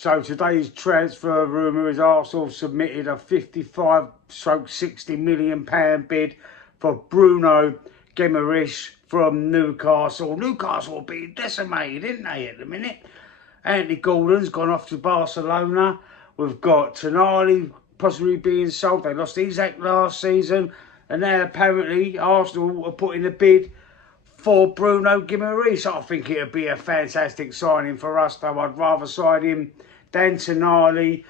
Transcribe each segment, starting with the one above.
So today's transfer rumour is Arsenal submitted a 55/60 million pound bid for Bruno Guimarães from Newcastle. Newcastle are being decimated, isn't they, at the minute? Anthony Gordon's gone off to Barcelona. We've got Tonali possibly being sold. They lost Isaac last season. And now apparently Arsenal are putting a bid for Bruno Guimarães. I think it would be a fantastic signing for us, though. I'd rather sign him than Tonali,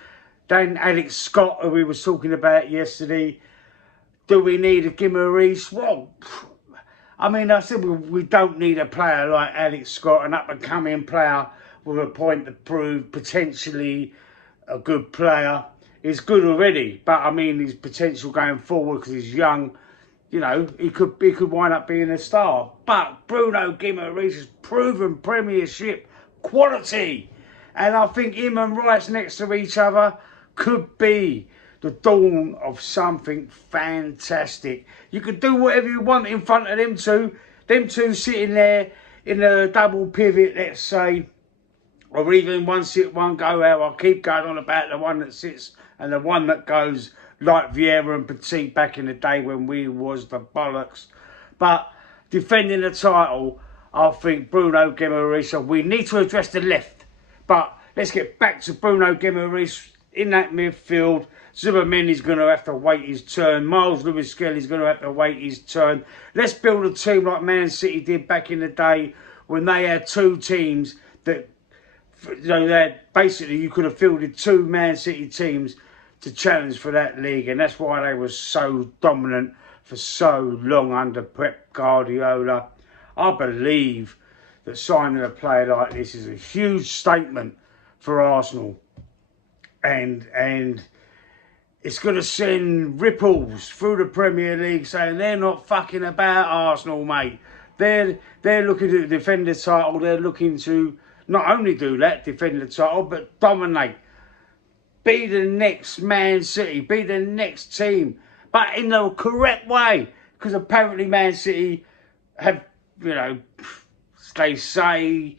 than Alex Scott, who we were talking about yesterday. Do we need a Guimarães? Well, I mean, I said we don't need a player like Alex Scott, an up-and-coming player with a point to prove, potentially a good player. He's good already, but I mean his potential going forward because he's young. You know, he could wind up being a star. But Bruno Guimarães has proven Premiership quality, and I think him and Rice next to each other could be the dawn of something fantastic. You could do whatever you want in front of them two. Them two sitting there in a double pivot, let's say, or even one sit, one go out. I'll keep going on about the one that sits and the one that goes, like Vieira and Petit back in the day when we was the bollocks. But defending the title, I think Bruno Guimarães, we need to address the left. But let's get back to Bruno Guimarães in that midfield. Zubamendi's going to have to wait his turn. Miles Lewis-Skelly's going to have to wait his turn. Let's build a team like Man City did back in the day when they had two teams that, you know, that basically you could have fielded two Man City teams to challenge for that league, and that's why they were so dominant for so long under Pep Guardiola. I believe that signing a player like this is a huge statement for Arsenal, and it's going to send ripples through the Premier League saying they're not fucking about Arsenal, mate. They're looking to defend the title. They're looking to not only do that, defend the title, but dominate. Be the next Man City, be the next team, but in the correct way. Because apparently Man City have, you know, they say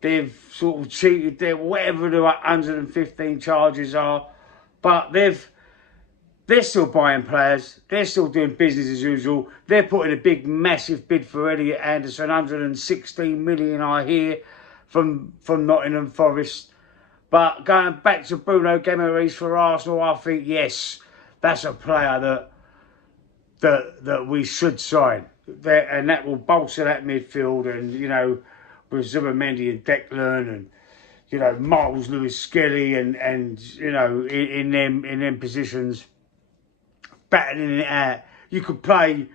they've sort of cheated their whatever the 115 charges are, but they're still buying players. They're still doing business as usual. They're putting a big, massive bid for Elliot Anderson, 116 million, I hear, from Nottingham Forest. But going back to Bruno Guimarães for Arsenal, I think, yes, that's a player that we should sign. And that will bolster that midfield. And, you know, with Zubamendi and Declan and, you know, Miles Lewis-Skelly and you know, in them positions, battling it out. You could play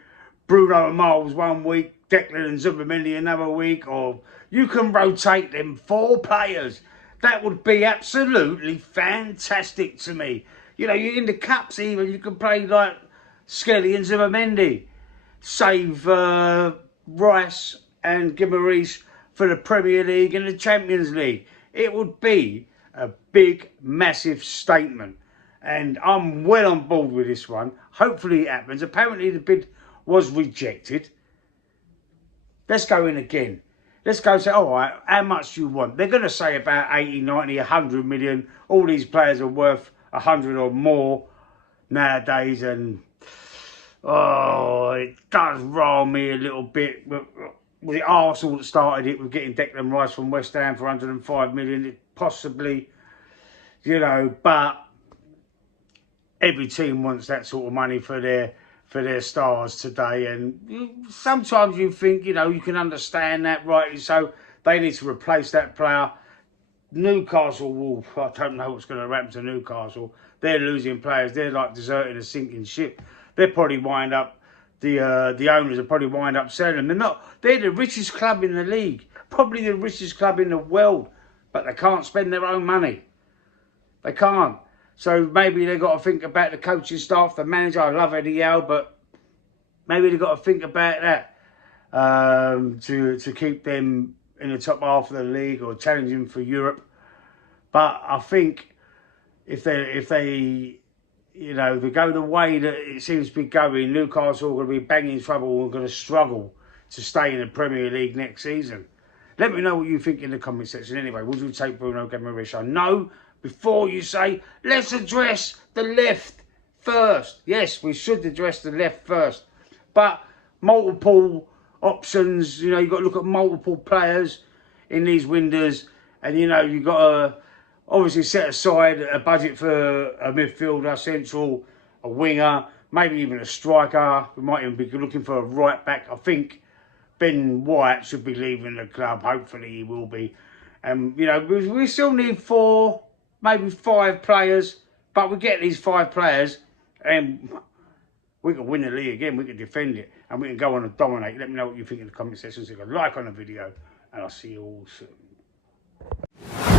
Bruno and Miles one week, Declan and Zubamendi another week, or you can rotate them four players. That would be absolutely fantastic to me. You know, in the cups even, you can play like Skelly and Zubamendi. Save Rice and Guimarães for the Premier League and the Champions League. It would be a big, massive statement. And I'm well on board with this one. Hopefully it happens. Apparently the bid was rejected. Let's go in again. Let's go and say, all right, how much do you want? They're going to say about 80, 90, 100 million. All these players are worth 100 or more nowadays. And, oh, it does rile me a little bit. Was it Arsenal that started it with getting Declan Rice from West Ham for 105 million? It possibly, you know, but every team wants that sort of money for their stars today, and sometimes you think, you know, you can understand that, rightly so. They need to replace that player. Newcastle will, I don't know what's going to happen to Newcastle. They're losing players. They're like deserting a sinking ship. They'll probably wind up, the owners will probably wind up selling them. They're the richest club in the league, probably the richest club in the world, but they can't spend their own money. They can't. So maybe they've got to think about the coaching staff, the manager. I love Eddie Howe, but maybe they've got to think about that to keep them in the top half of the league or challenging for Europe. But I think if they you know, they go the way that it seems to be going, Newcastle are going to be banging trouble and going to struggle to stay in the Premier League next season. Let me know what you think in the comment section anyway. Would you take Bruno Guimarães? I know, before you say, let's address the left first. Yes, we should address the left first. But multiple options, you know, you've got to look at multiple players in these windows. And, you know, you've got to obviously set aside a budget for a midfielder, central, a winger, maybe even a striker. We might even be looking for a right back. I think Ben White should be leaving the club. Hopefully he will be. You know, we still need 4, maybe 5 players. But we get these 5 players and we can win the league again. We can defend it and we can go on and dominate. Let me know what you think in the comment section. Leave a like on the video and I'll see you all soon.